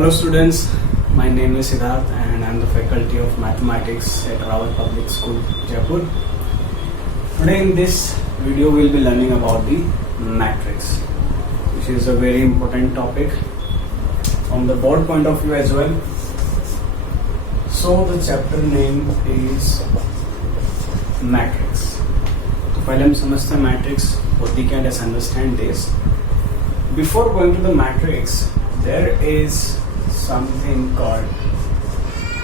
Hello students, my name is Siddharth and I am the faculty of mathematics at Rawat Public School, Jaipur. Today in this video we will be learning about the matrix, which is a very important topic from the board point of view as well. So the chapter name is matrix. तो पहले हम समझते हैं matrix होती क्या, let's understand this. Before going to the matrix, there is something called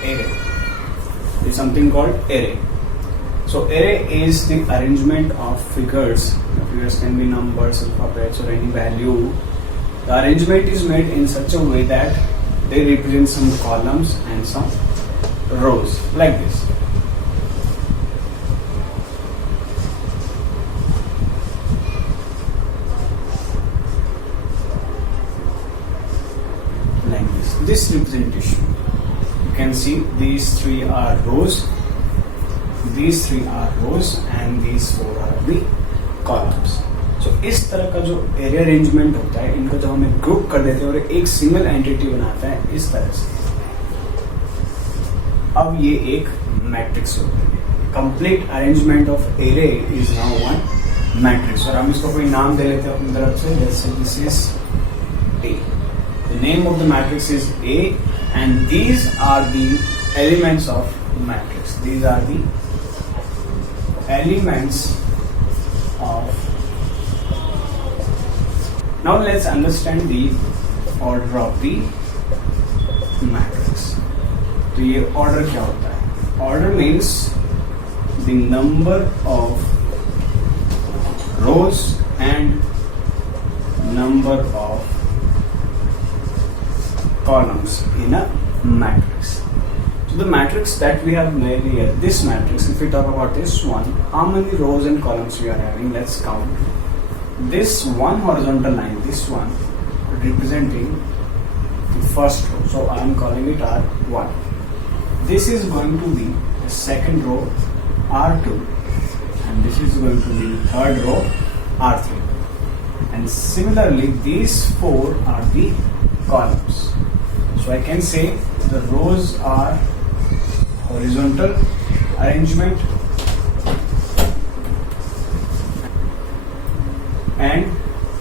array. There is something called array. So array is the arrangement of figures. The figures can be numbers, alphabets, or any value. The arrangement is made in such a way that they represent some columns and some rows, like this. This representation, you can see these three are rows, these three are rows and these four are the columns. So इस तरह का जो area arrangement होता है, इनको जब हम group कर देते हैं और एक सिंगल एंटिटी बनाता है इस तरह से, अब ये एक मैट्रिक्स होती है. Complete arrangement of array is now one matrix. और हम इसको कोई नाम दे लेते हैं अपनी तरफ से, जैसे this is a. The name of the matrix is A, and these are the elements of the matrix. These are the elements of. Now let's understand the order of the matrix. तो ये order क्या होता है? Order means the number of rows and number of columns in a matrix. So the matrix that we have made here, this matrix, if we talk about this one, how many rows and columns we are having? Let's count. This one horizontal line, this one representing the first row, so I am calling it R1. This is going to be the second row, R2, and this is going to be the third row, R3. And similarly these four are the columns. So I can say the rows are horizontal arrangement and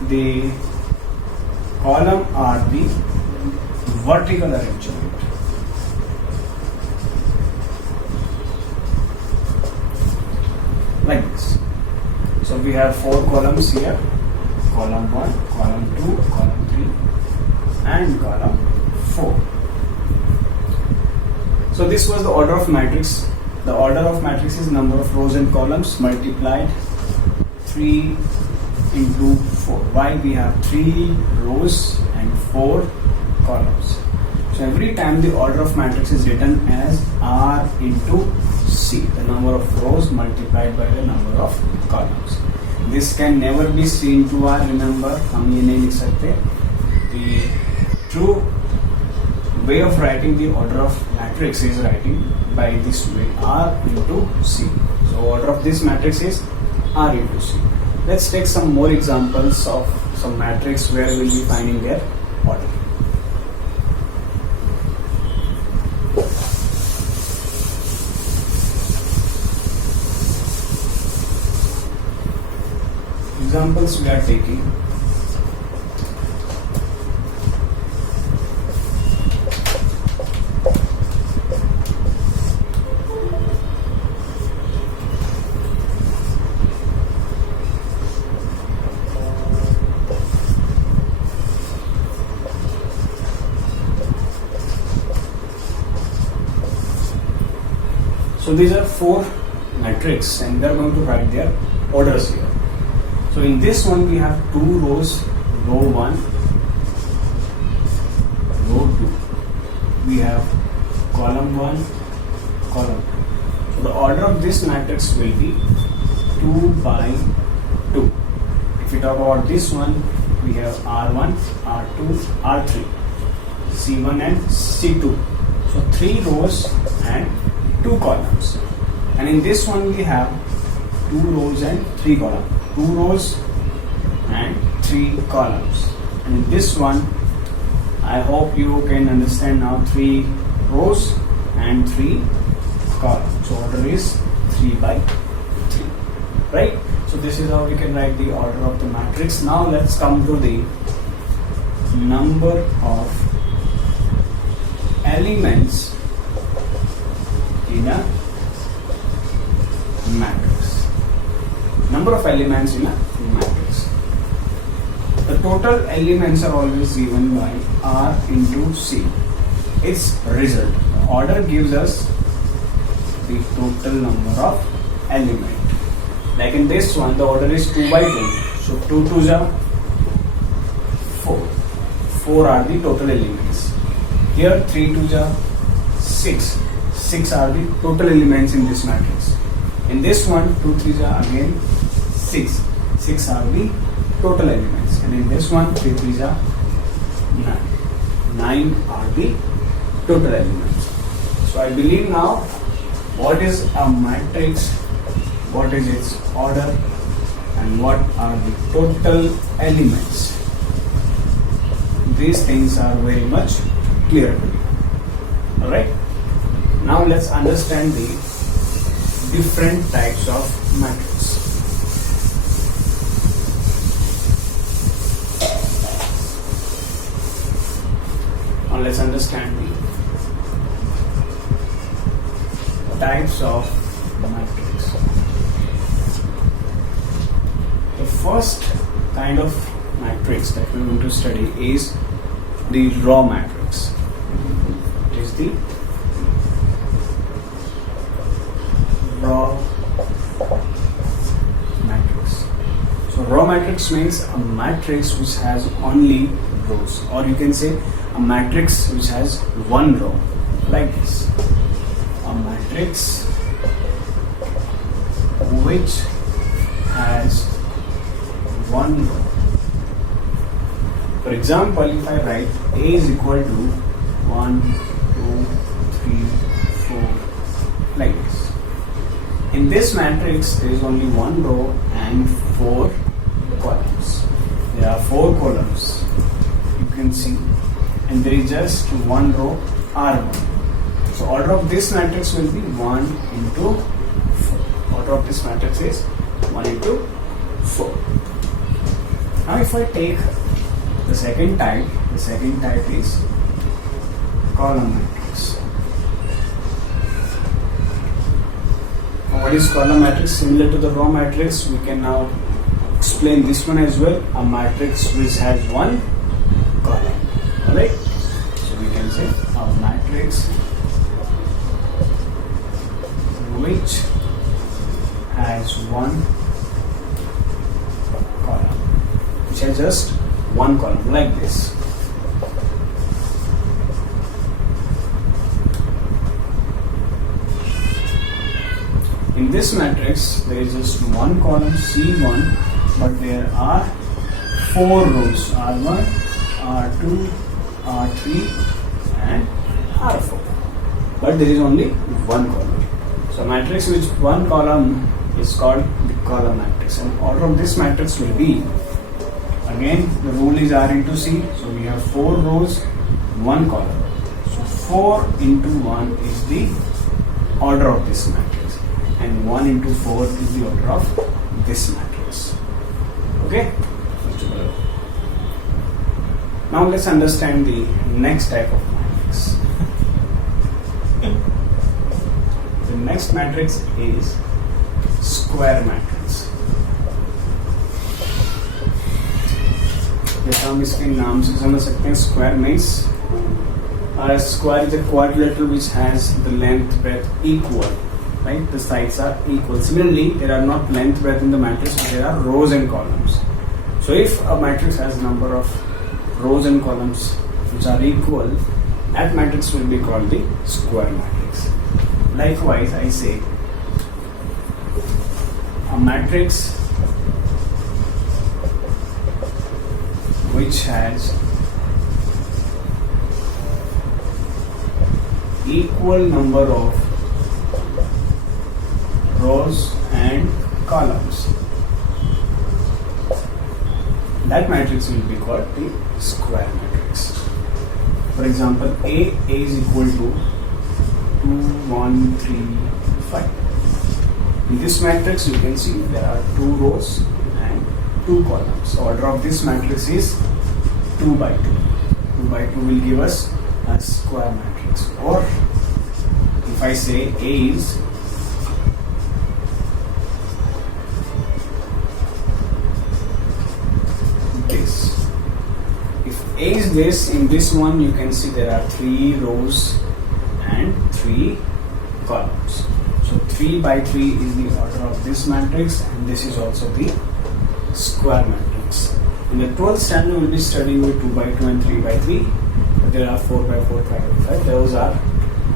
the column are the vertical arrangement. Like this. So we have four columns here, column 1, column 2, column 3 and column 4. So this was the order of matrix. The order of matrix is number of rows and columns multiplied 3 into 4. Why we have 3 rows and 4 columns? So every time the order of matrix is written as R into C, the number of rows multiplied by the number of columns. This can never be C into R. Remember, हम ये नहीं लिख सकते. The true way of writing the order of matrix is writing by this way, R into C. So order of this matrix is R into C. Let's take some more examples of some matrix where we will be finding their order. Examples we are taking. So these are four matrices and we are going to write their orders here. So in this one we have two rows, row 1, row 2. We have column 1, column 2. So the order of this matrix will be 2 by 2. If we talk about this one, we have R1, R2, R3, C1 and C2. So 3 rows and 2 columns. And in this one we have 2 rows and 3 columns. 2 rows and 3 columns. And in this one I hope you can understand now 3 rows and 3 columns. So order is 3 by 3, right? So this is how we can write the order of the matrix. Now let's come to the number of elements in a matrix. Number of elements in a matrix. The total elements are always given by R into C. Its result. The order gives us the total number of elements. Like in this one, the order is 2 by 2. So 2 2s are 4. 4 are the total elements. Here 3 2s are 6. 6 are the total elements in this matrix. In this one, 2 3s are again 6. 6 are the total elements. And in this one, 3 3s are 9. 9 are the total elements. So I believe now what is a matrix, what is its order, and what are the total elements. These things are very much clear to me. Alright? Now let's understand the different types of matrix. Now let's understand the types of matrix. The first kind of matrix that we are going to study is the raw matrix. It is the raw matrix. So raw matrix means a matrix which has only rows, or you can say a matrix which has one row, like this. A matrix which has one row. For example, if I write A is equal to 1, 2, 3, 4, like this. In this matrix, there is only one row and 4 columns. There are 4 columns, you can see, and there is just one row R1. So order of this matrix will be 1 into 4. Order of this matrix is 1 into 4. Now if I take the second type is column matrix. Now what is column matrix? Similar to the raw matrix, we can now explain this one as well. A matrix which has one column. Alright? So we can say a matrix which has one column, which has just one column, like this. In this matrix, there is just one column C1, but there are 4 rows R1, R2, R3 and R4. But there is only one column. So matrix with one column is called the column matrix, and order of this matrix will be, again the rule is R into C, so we have 4 rows, 1 column. So 4 into 1 is the order of this matrix, and 1 into 4 is the order of this matrix. Okay? Now let's understand the next type of matrix. The next matrix is square matrix. जैसा हम इसके नाम से समझ सकते हैं, square means a square is a quadrilateral which has the length breadth equal, right? The sides are equal. Similarly, there are not length breadth in the matrix, but there are rows and columns. So if a matrix has number of rows and columns which are equal, that matrix will be called the square matrix. Likewise, I say a matrix which has equal number of rows and columns, that matrix will be called the square matrix. For example, A is equal to 2, 1, 3, 5. In this matrix, you can see there are 2 rows and 2 columns. The order of this matrix is 2 by 2. 2 by 2 will give us a square matrix. Or if I say A is this. If A is this, in this one you can see there are 3 rows and 3 columns. So 3 by 3 is the order of this matrix, and this is also the square matrix. In the 12th standard we will be studying with 2 by 2 and 3 by 3. But there are 4 by 4, 5 by 5. Those are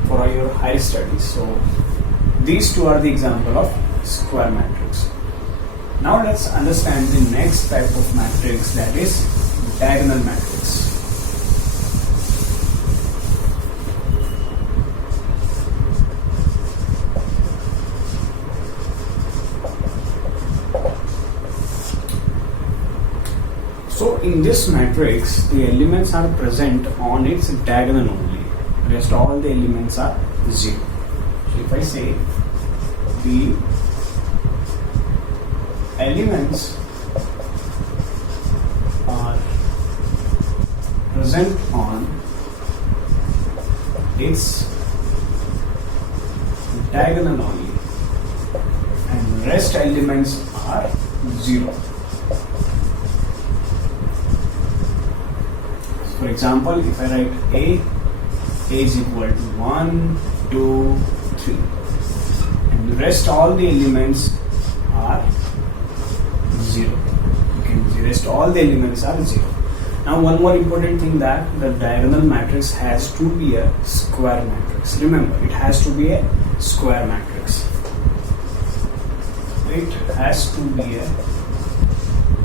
for your higher studies. So these two are the example of square matrix. Now let's understand the next type of matrix, that is diagonal matrix. So in this matrix, the elements are present on its diagonal only. Rest all the elements are 0. So if I say the elements are present on its diagonal only and rest elements are 0. For example, if I write A is equal to 1, 2, 3 and the rest all the elements are 0. You can see rest all the elements are 0. Now one more important thing, that the diagonal matrix has to be a square matrix. Remember, it has to be a square matrix. It has to be a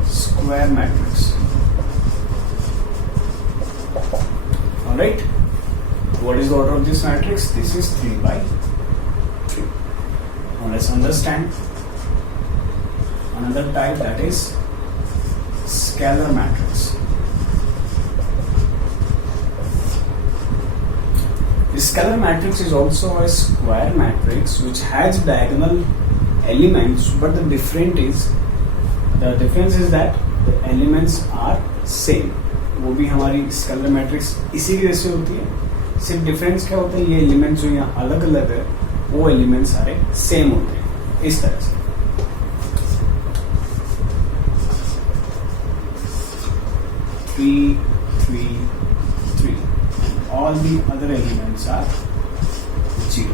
square matrix. Alright. What is the order of this matrix? This is 3 by 3. Now let's understand another type, that is scalar matrix. The scalar matrix is also a square matrix which has diagonal elements, but the difference is that the elements are same. वो भी हमारी scalar matrix इसी की जैसे होती है, सिर्फ difference क्या होता है, ये एलिमेंट्स जो यहाँ अलग अलग है वो एलिमेंट्स सारे सेम होते हैं इस तरह से. 3, 3, 3. All the other elements are 0.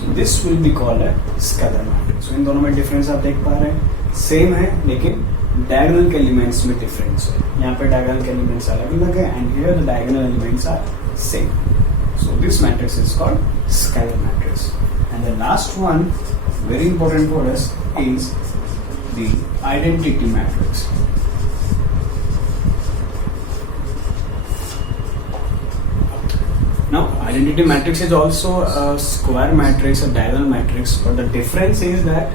So this will be called a scalar matrix. So इन दोनों में डिफरेंस आप देख पा रहे हैं, सेम है लेकिन डायगोनल के एलिमेंट्स में डिफरेंस है. यहाँ पे डायगोनल के एलिमेंट्स अलग अलग है and here the diagonal elements are same. So this matrix is called scalar matrix. And the last one, very important for us, is the identity matrix. Now, identity matrix is also a square matrix, a diagonal matrix, but the difference is that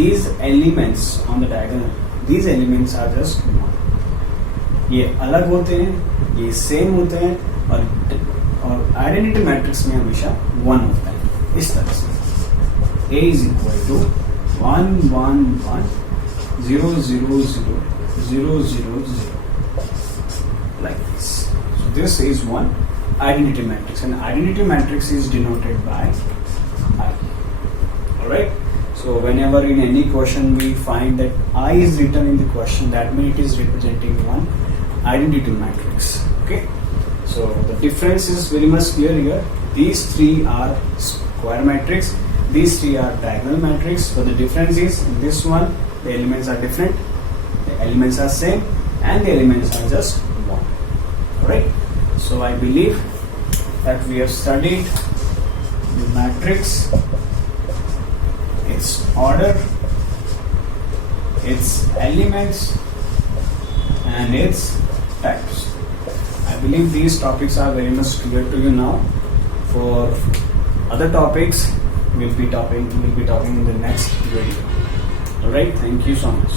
these elements on the diagonal, these elements are just one. ये अलग होते हैं, ये same होते हैं, और identity matrix में हमेशा 1 होता है इस तरह से. A is equal to 1, 1, 1, 0, 0, 0, 0, 0, 0, like this. So this is one identity matrix, and identity matrix is denoted by I. Alright. So whenever in any question we find that I is written in the question, that means it is representing one identity matrix. Okay. So the difference is very much clear here. These three are square matrix, these three are diagonal matrix, but the difference is in this one the elements are different, the elements are same, and the elements are just one. Alright. So I believe that we have studied the matrix, its order, its elements, and its types. I believe these topics are very much clear to you now. For other topics, we'll be talking in the next video. Alright, thank you so much.